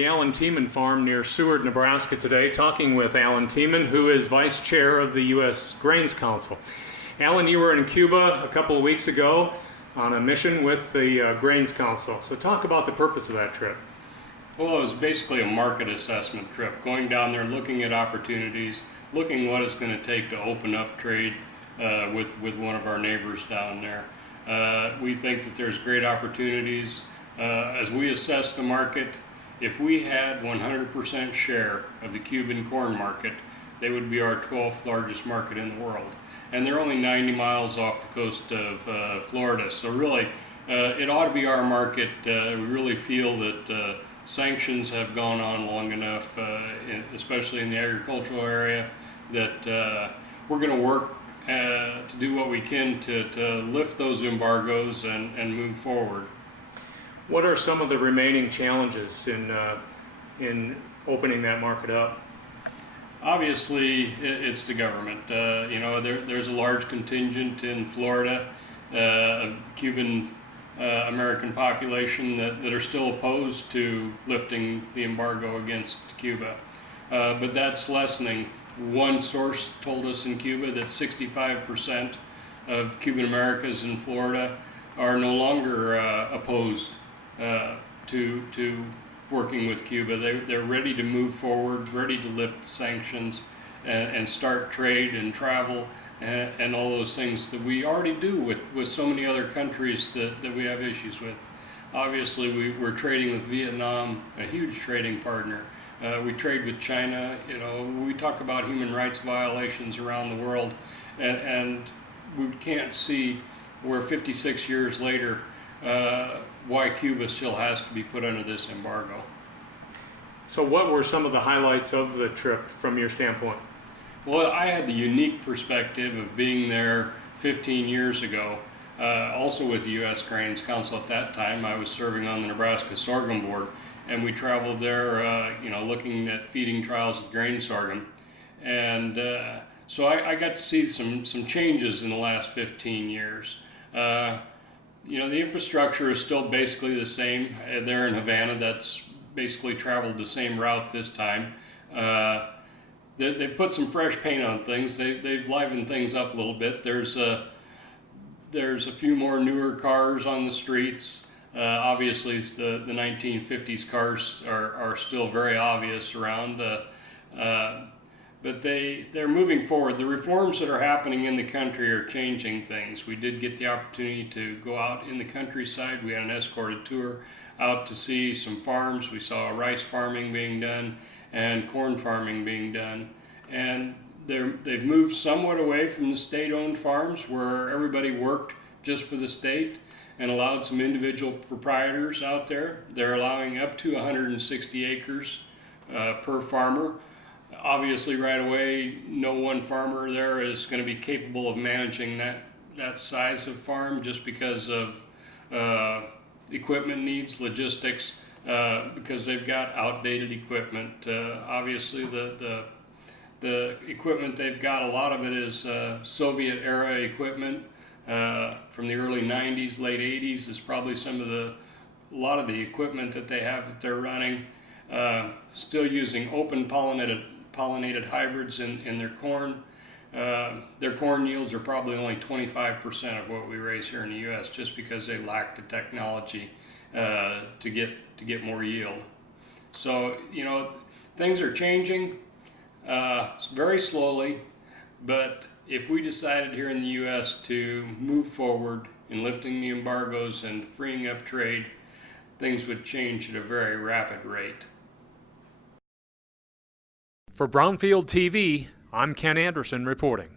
the Alan Tiemann farm near Seward, Nebraska today, talking with Alan Tiemann, who is Vice Chair of the U.S. Grains Council. Alan, you were in Cuba a couple of weeks ago on a mission with the Grains Council. So talk about the purpose of that trip. Well, it was basically a market assessment trip, going down there, looking at opportunities, looking what it's going to take to open up trade with one of our neighbors down there. We think that there's great opportunities. As we assess the market, if we had 100% share of the Cuban corn market, they would be our 12th largest market in the world. And they're only 90 miles off the coast of Florida. So really, it ought to be our market. We really feel that sanctions have gone on long enough, especially in the agricultural area, that we're going to work to do what we can to lift those embargoes and move forward. What are some of the remaining challenges in opening that market up? Obviously, it's the government. There's a large contingent in Florida of Cuban American population that are still opposed to lifting the embargo against Cuba. But that's lessening. One source told us in Cuba that 65% of Cuban Americans in Florida are no longer opposed to working with Cuba. They're ready to move forward, ready to lift sanctions and start trade and travel and all those things that we already do with so many other countries that we have issues with. Obviously, we're trading with Vietnam, a huge trading partner. We trade with China. We talk about human rights violations around the world, and we can't see where 56 years later why Cuba still has to be put under this embargo. So what were some of the highlights of the trip from your standpoint? Well, I had the unique perspective of being there 15 years ago, also with the U.S. Grains Council at that time. I was serving on the Nebraska Sorghum Board, and we traveled there, looking at feeding trials with grain sorghum. And so I got to see some changes in the last 15 years. The infrastructure is still basically the same there in Havana. That's basically traveled the same route this time. They've put some fresh paint on things. They've livened things up a little bit. There's a few more newer cars on the streets. Obviously, the 1950s cars are still very obvious around. But they're moving forward. The reforms that are happening in the country are changing things. We did get the opportunity to go out in the countryside. We had an escorted tour out to see some farms. We saw rice farming being done and corn farming being done. And they've moved somewhat away from the state-owned farms where everybody worked just for the state and allowed some individual proprietors out there. They're allowing up to 160 acres per farmer. Obviously, right away, no one farmer there is going to be capable of managing that size of farm just because of equipment needs, logistics, because they've got outdated equipment. Obviously, the equipment they've got, a lot of it is Soviet-era equipment from the early 90s, late 80s is probably a lot of the equipment that they have that they're running. Still using open pollinated hybrids in their corn. Their corn yields are probably only 25% of what we raise here in the U.S. just because they lack the technology to get more yield. So things are changing very slowly, but if we decided here in the U.S. to move forward in lifting the embargoes and freeing up trade, things would change at a very rapid rate. For Brownfield TV, I'm Ken Anderson reporting.